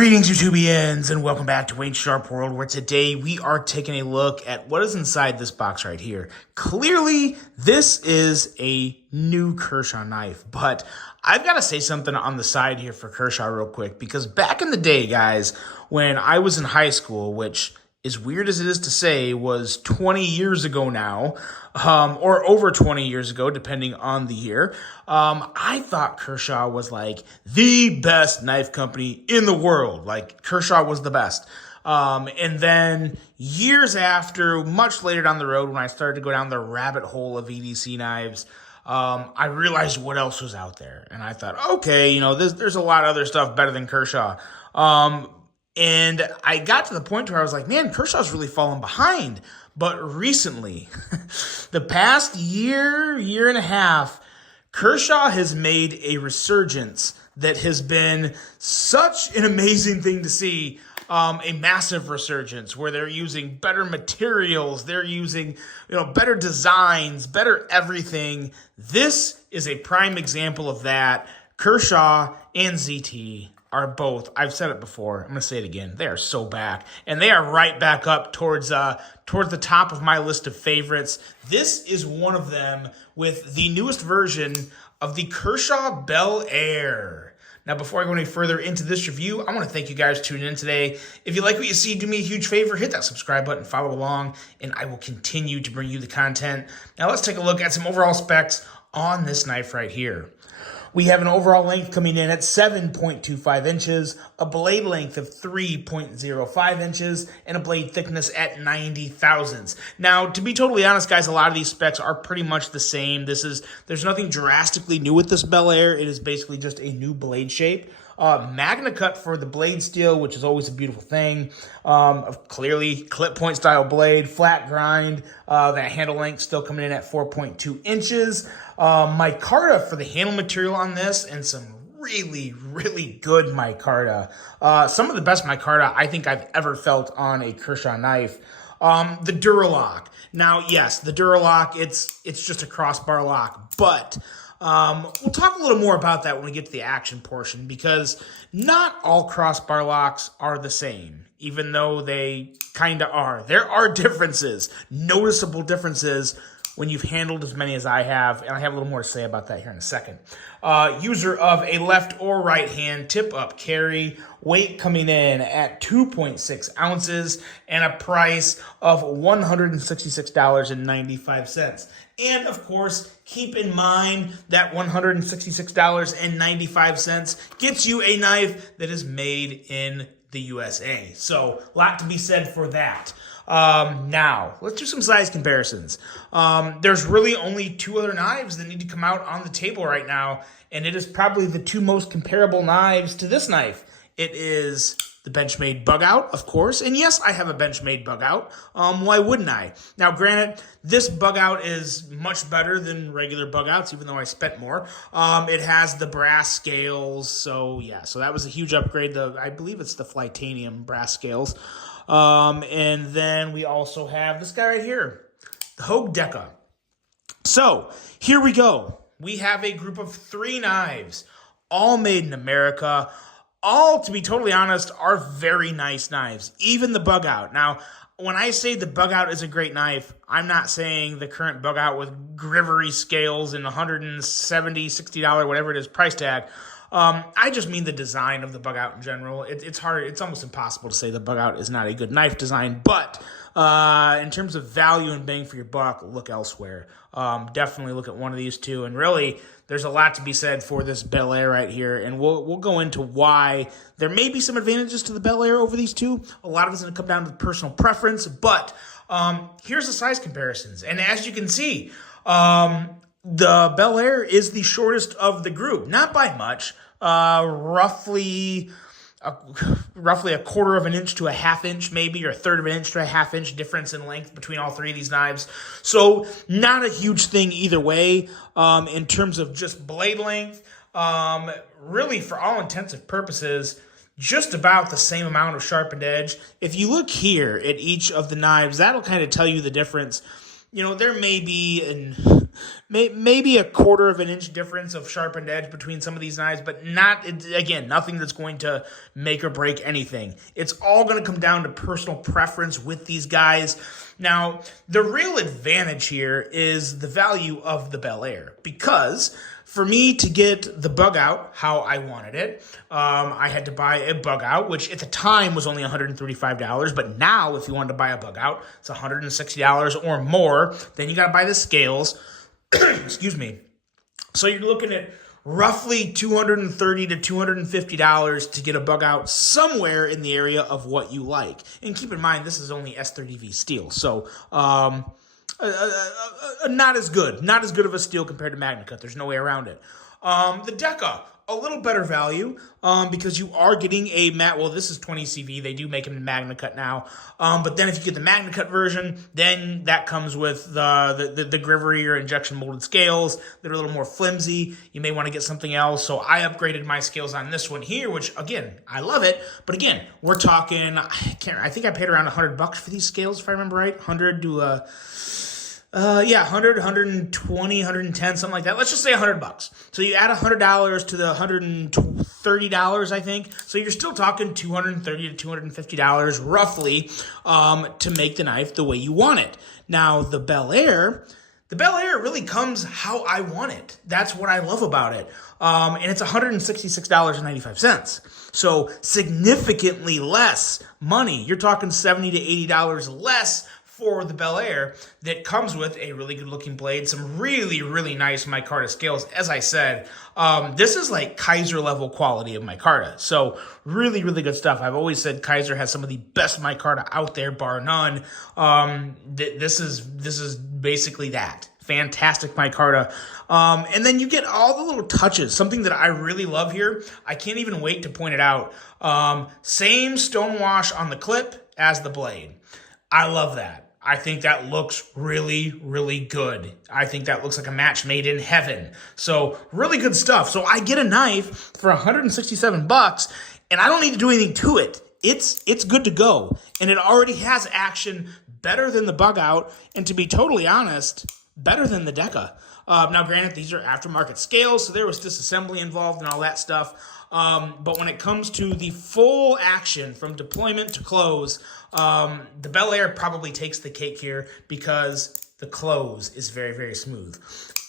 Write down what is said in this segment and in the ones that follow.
Greetings, YouTubians, and welcome back to Wayne Sharp World, where today we are taking a look at what is inside this box right here. Clearly, this is a new Kershaw knife, but I've got to say something on the side here for Kershaw real quick, because back in the day, guys, when I was in high school, which, as weird as it is to say, was 20 years ago now, or over 20 years ago, depending on the year, I thought Kershaw was like the best knife company in the world. Like, Kershaw was the best. And then years after, much later down the road, when I started to go down the rabbit hole of EDC knives, I realized what else was out there. And I thought, okay, there's a lot of other stuff better than Kershaw. And I got to the point where I was like, man, Kershaw's really fallen behind. But recently, the past year and a half, Kershaw has made a resurgence that has been such an amazing thing to see. A massive resurgence where they're using better materials, they're using, better designs, better everything. This is a prime example of that. Kershaw and ZT are both, I've said it before, I'm going to say it again, they are so back. And they are right back up towards the top of my list of favorites. This is one of them with the newest version of the Kershaw Bel Air. Now, before I go any further into this review, I want to thank you guys for tuning in today. If you like what you see, do me a huge favor, hit that subscribe button, follow along, and I will continue to bring you the content. Now, let's take a look at some overall specs on this knife right here. We have an overall length coming in at 7.25 inches, a blade length of 3.05 inches, and a blade thickness at 90 thousandths. Now, to be totally honest, guys, a lot of these specs are pretty much the same. There's nothing drastically new with this Bel Air. It is basically just a new blade shape. Magna cut for the blade steel, which is always a beautiful thing. Clearly, clip point style blade, flat grind. That handle length still coming in at 4.2 inches. Micarta for the handle material on this, and some really, really good micarta. Some of the best micarta I think I've ever felt on a Kershaw knife. The Duralock. Now, yes, the Duralock, it's just a crossbar lock, but we'll talk a little more about that when we get to the action portion, because not all crossbar locks are the same, even though they kind of are. There are differences, noticeable differences, when you've handled as many as I have, and I have a little more to say about that here in a second. User of a left or right hand tip-up carry, weight coming in at 2.6 ounces, and a price of $166.95. And, of course, keep in mind that $166.95 gets you a knife that is made in the USA. So, a lot to be said for that. Now, let's do some size comparisons. There's really only two other knives that need to come out on the table right now, and it is probably the two most comparable knives to this knife. It is the Benchmade Bug Out, of course, and yes, I have a Benchmade Bug Out. Why wouldn't I? Now, granted, this Bug Out is much better than regular Bug Outs, even though I spent more. It has the brass scales, so yeah, so that was a huge upgrade. I believe it's the Flytanium brass scales. And then we also have this guy right here, the Hogue Deca. So here we go. We have a group of three knives, all made in America. All, to be totally honest, are very nice knives, even the Bug Out. Now, when I say the Bug Out is a great knife, I'm not saying the current Bug Out with Grivery scales and $170, $60, whatever it is, price tag. I just mean the design of the Bug Out in general. It's hard. It's almost impossible to say the Bug Out is not a good knife design, but in terms of value and bang for your buck, look elsewhere. Definitely look at one of these two, and really, there's a lot to be said for this Bel Air right here, and we'll go into why there may be some advantages to the Bel Air over these two. A lot of it's going to come down to personal preference, but here's the size comparisons, and as you can see, the Bel Air is the shortest of the group, not by much, roughly a quarter of an inch to a half inch, maybe, or a third of an inch to a half inch difference in length between all three of these knives. So not a huge thing either way in terms of just blade length. Really, for all intents and purposes, just about the same amount of sharpened edge. If you look here at each of the knives, that'll kind of tell you the difference. there may be maybe a quarter of an inch difference of sharpened edge between some of these knives, but nothing that's going to make or break anything. It's all going to come down to personal preference with these guys. Now, the real advantage here is the value of the Bel Air, because for me to get the bug out how I wanted it, I had to buy a bug out, which at the time was only $135. But now, if you wanted to buy a bug out, it's $160 or more. Then you got to buy the scales. Excuse me. So you're looking at roughly $230 to $250 to get a bug out somewhere in the area of what you like. And keep in mind, this is only S30V steel. So, not as good of a steel compared to MagnaCut. There's no way around it. The Deca, a little better value, because you are getting a matte. Well, this is 20 CV. They do make them in MagnaCut now. But then if you get the MagnaCut version, then that comes with the Grivery or injection molded scales that are a little more flimsy. You may want to get something else. So I upgraded my scales on this one here, which again, I love it. But again, we're talking, I think I paid around $100 for these scales, if I remember right. 100 to 100, 120, 110, something like that. Let's just say $100. So you add $100 to the $130, I think. So you're still talking $230 to $250 roughly, to make the knife the way you want it. Now, the Bel Air really comes how I want it. That's what I love about it. And it's $166.95. So significantly less money. You're talking $70 to $80 less for the Bel Air, that comes with a really good looking blade, some really, really nice micarta scales. As I said, this is like Kaiser level quality of micarta. So really, really good stuff. I've always said Kaiser has some of the best micarta out there, bar none. This is basically that. Fantastic micarta. And then you get all the little touches. Something that I really love here, I can't even wait to point it out. Same stonewash on the clip as the blade. I love that. I think that looks really, really good. I think that looks like a match made in heaven. So really good stuff. So I get a knife for $167, and I don't need to do anything to it. It's good to go. And it already has action better than the bug out. And to be totally honest, better than the Deca. Now, granted, these are aftermarket scales, so there was disassembly involved and all that stuff. But when it comes to the full action from deployment to close, the Bel Air probably takes the cake here, because the close is very, very smooth.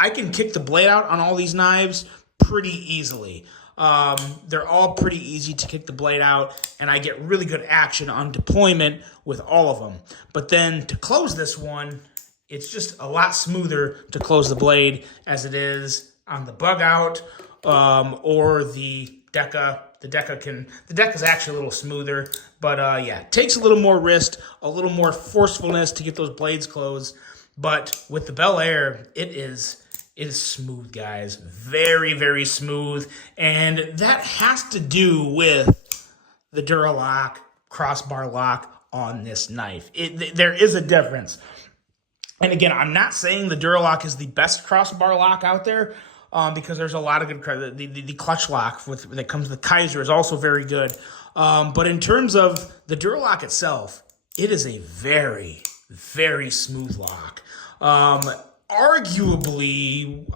I can kick the blade out on all these knives pretty easily. They're all pretty easy to kick the blade out, and I get really good action on deployment with all of them. But then to close this one, it's just a lot smoother to close the blade as it is on the bug out, or the Deca. The Deca is actually a little smoother, but yeah, it takes a little more wrist, a little more forcefulness to get those blades closed. But with the Bel Air, it is smooth, guys. Very, very smooth. And that has to do with the Duralock crossbar lock on this knife. There is a difference. And again, I'm not saying the Duralock is the best crossbar lock out there, because there's a lot of good credit. The clutch lock that comes with Kaiser is also very good. But in terms of the Duralock itself, it is a very, very smooth lock. Arguably,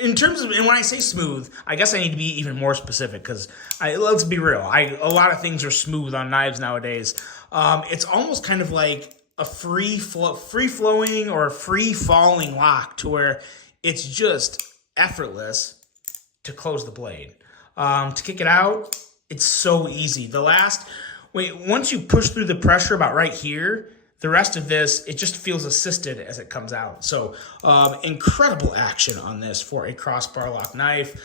in terms of, and when I say smooth, I guess I need to be even more specific, because let's be real. A lot of things are smooth on knives nowadays. It's almost kind of like a free-flowing or a free-falling lock, to where it's just effortless to close the blade. To kick it out, it's so easy. Once you push through the pressure about right here, the rest of this, it just feels assisted as it comes out. So incredible action on this for a crossbar lock knife.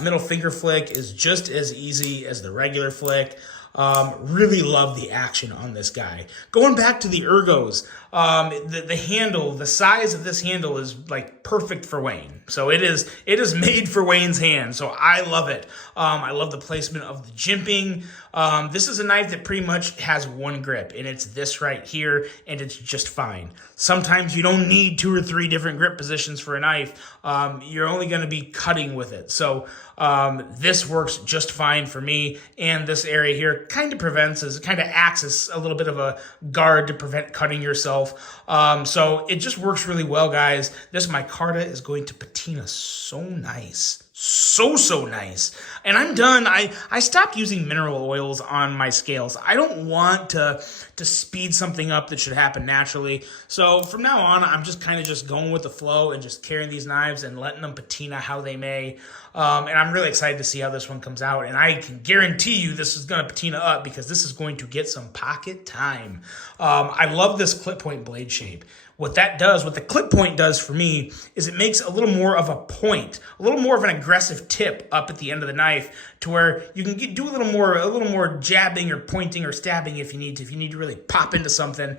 Middle finger flick is just as easy as the regular flick. Really love the action on this guy. Going back to the ergos, the handle, the size of this handle is like perfect for Wayne. So it is made for Wayne's hand. So I love it. I love the placement of the jimping. This is a knife that pretty much has one grip, and it's this right here, and it's just fine. Sometimes you don't need 2 or 3 different grip positions for a knife. You're only going to be cutting with it. So This works just fine for me, and this area here kind of acts as a little bit of a guard to prevent cutting yourself. So it just works really well, guys. This micarta is going to patina so nice. So nice. And I'm done. I stopped using mineral oils on my scales. I don't want to speed something up that should happen naturally. So from now on, I'm just kind of just going with the flow and just carrying these knives and letting them patina how they may. And I'm really excited to see how this one comes out. And I can guarantee you this is going to patina up because this is going to get some pocket time. I love this clip point blade shape. What the clip point does for me is it makes a little more of a point, a little more of an aggressive tip up at the end of the knife to where you can do a little more jabbing or pointing or stabbing if you need to. If you need to really pop into something,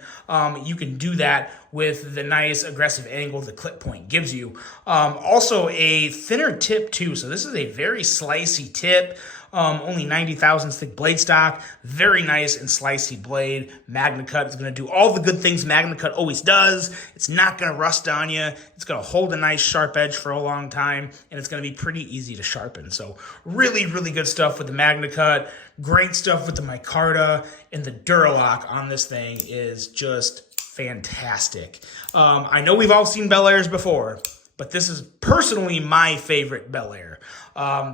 you can do that with the nice aggressive angle the clip point gives you. Also a thinner tip too. So this is a very slicey tip. Only 90 thousandths thick blade stock, very nice and slicey blade. MagnaCut is going to do all the good things MagnaCut always does. It's not going to rust on you. It's going to hold a nice sharp edge for a long time, and it's going to be pretty easy to sharpen. So really, really good stuff with the MagnaCut. Great stuff with the micarta, and the Duralock on this thing is just fantastic. I know we've all seen Bel Airs before, but this is personally my favorite Bel Air.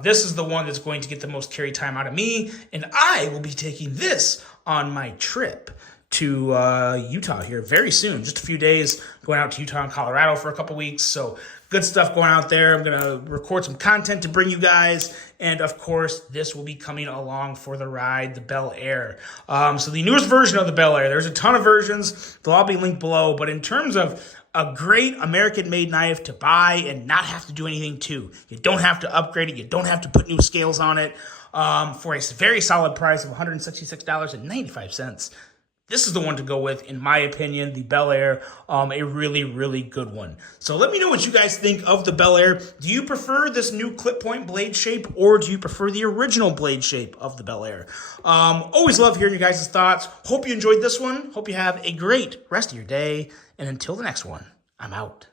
This is the one that's going to get the most carry time out of me, and I will be taking this on my trip to Utah here very soon. Just a few days, going out to Utah and Colorado for a couple weeks. So good stuff going out there. I'm going to record some content to bring you guys. And of course, this will be coming along for the ride, the Bel Air. So the newest version of the Bel Air, there's a ton of versions. They'll all be linked below. But in terms of a great American-made knife to buy and not have to do anything to. You don't have to upgrade it. You don't have to put new scales on it. For a very solid price of $166.95. This is the one to go with, in my opinion, the Bel Air, a really, really good one. So let me know what you guys think of the Bel Air. Do you prefer this new clip point blade shape, or do you prefer the original blade shape of the Bel Air? Always love hearing your guys' thoughts. Hope you enjoyed this one. Hope you have a great rest of your day. And until the next one, I'm out.